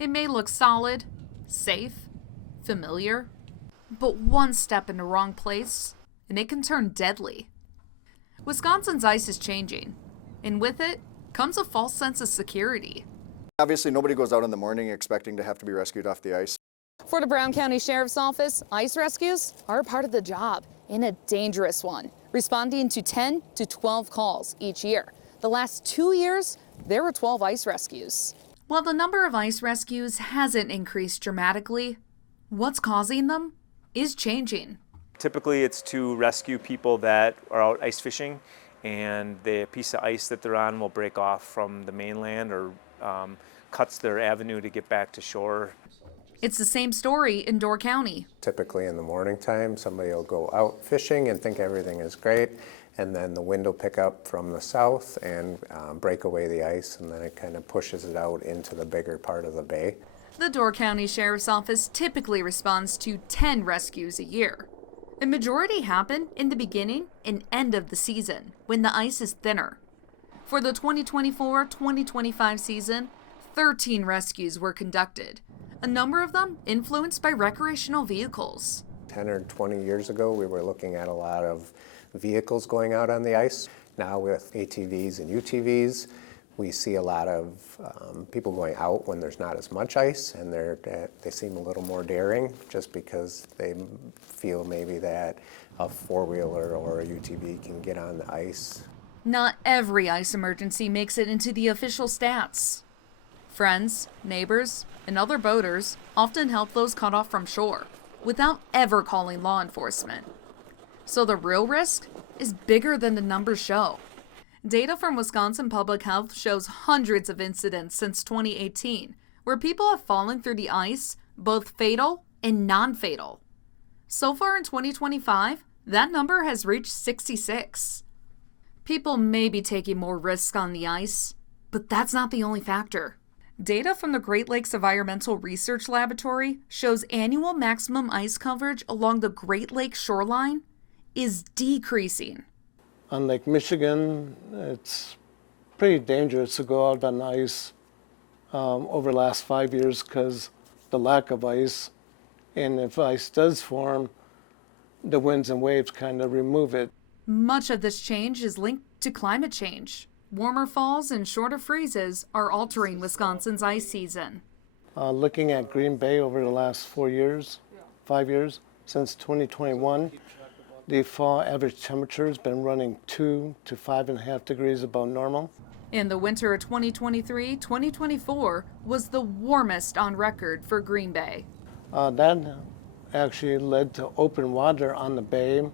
It may look solid, safe, familiar, but one step in the wrong place, and it can turn deadly. Wisconsin's ice is changing, and with it comes a false sense of security. Obviously, nobody goes out in the morning expecting to have to be rescued off the ice. For the Brown County Sheriff's Office, ice rescues are part of the job, and a dangerous one, responding to 10 to 12 calls each year. The last 2 years, there were 12 ice rescues. While the number of ice rescues hasn't increased dramatically, what's causing them is changing. Typically, it's to rescue people that are out ice fishing, and the piece of ice that they're on will break off from the mainland or cuts their avenue to get back to shore. It's the same story in Door County. Typically in the morning time, somebody will go out fishing and think everything is great, and then the wind will pick up from the south and break away the ice, and then it kind of pushes it out into the bigger part of the bay. The Door County Sheriff's Office typically responds to 10 rescues a year. A majority happen in the beginning and end of the season, when the ice is thinner. For the 2024-2025 season, 13 rescues were conducted, a number of them influenced by recreational vehicles. 10 or 20 years ago, we were looking at a lot of vehicles going out on the ice. Now with ATVs and UTVs, we see a lot of people going out when there's not as much ice, and they seem a little more daring just because they feel maybe that a four-wheeler or a UTV can get on the ice. Not every ice emergency makes it into the official stats. Friends, neighbors, and other boaters often help those cut off from shore without ever calling law enforcement. So the real risk is bigger than the numbers show. Data from Wisconsin Public Health shows hundreds of incidents since 2018 where people have fallen through the ice, both fatal and non-fatal. So far in 2025, that number has reached 66. People may be taking more risks on the ice, but that's not the only factor. Data from the Great Lakes Environmental Research Laboratory shows annual maximum ice coverage along the Great Lakes shoreline is decreasing. On Lake Michigan, it's pretty dangerous to go out on ice over the last 5 years because the lack of ice. And if ice does form, the winds and waves kind of remove it. Much of this change is linked to climate change. Warmer falls and shorter freezes are altering Wisconsin's ice season. Looking at Green Bay over the last 5 years, since 2021, the fall average temperature has been running 2 to 5.5 degrees above normal. And the winter of 2023-2024 was the warmest on record for Green Bay. That actually led to open water on the bay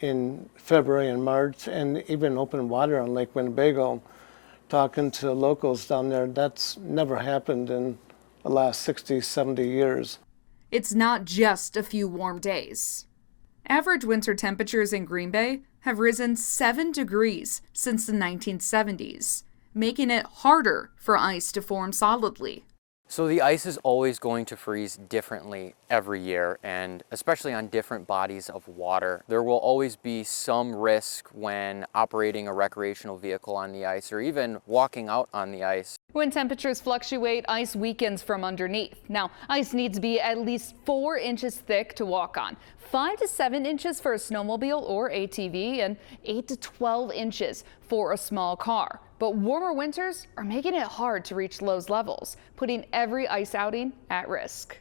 in February and March, and even open water on Lake Winnebago. Talking to locals down there, that's never happened in the last 60, 70 years. It's not just a few warm days. Average winter temperatures in Green Bay have risen 7 degrees since the 1970s, making it harder for ice to form solidly. So the ice is always going to freeze differently every year, and especially on different bodies of water. There will always be some risk when operating a recreational vehicle on the ice or even walking out on the ice. When temperatures fluctuate, ice weakens from underneath. Now, ice needs to be at least 4 inches thick to walk on, 5 to 7 inches for a snowmobile or ATV, and 8 to 12 inches for a small car. But warmer winters are making it hard to reach those levels, putting every ice outing at risk.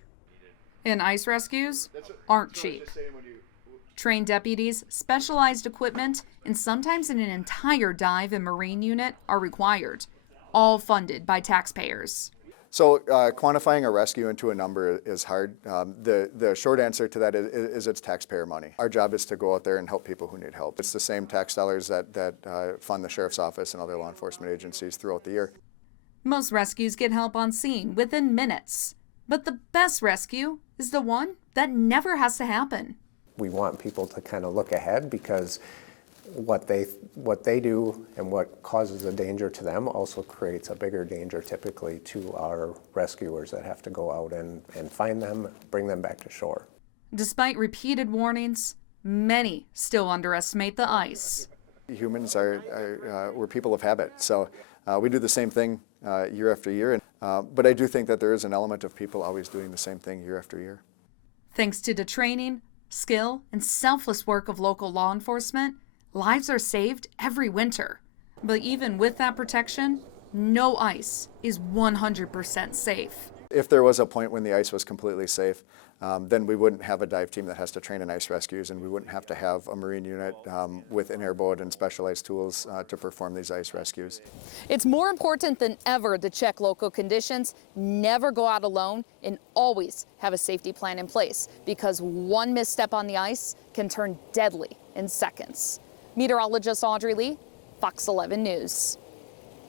And ice rescues aren't cheap. Trained deputies, specialized equipment, and sometimes an entire dive and marine unit are required, all funded by taxpayers. So quantifying a rescue into a number is hard. The short answer to that is it's taxpayer money. Our job is to go out there and help people who need help. It's the same tax dollars that fund the Sheriff's Office and other law enforcement agencies throughout the year. Most rescues get help on scene within minutes, but the best rescue is the one that never has to happen. We want people to kind of look ahead because what they do and what causes a danger to them also creates a bigger danger typically to our rescuers that have to go out and find them, bring them back to shore. Despite repeated warnings, many still underestimate the ice. Humans we're people of habit, so we do the same thing year after year, and But I do think that there is an element of people always doing the same thing year after year. Thanks to the training, skill, and selfless work of local law enforcement, lives are saved every winter. But even with that protection, no ice is 100% safe. If there was a point when the ice was completely safe, then we wouldn't have a dive team that has to train in ice rescues, and we wouldn't have to have a marine unit with an airboat and specialized tools to perform these ice rescues. It's more important than ever to check local conditions, never go out alone, and always have a safety plan in place, because one misstep on the ice can turn deadly in seconds. Meteorologist Audrey Lee, Fox 11 News.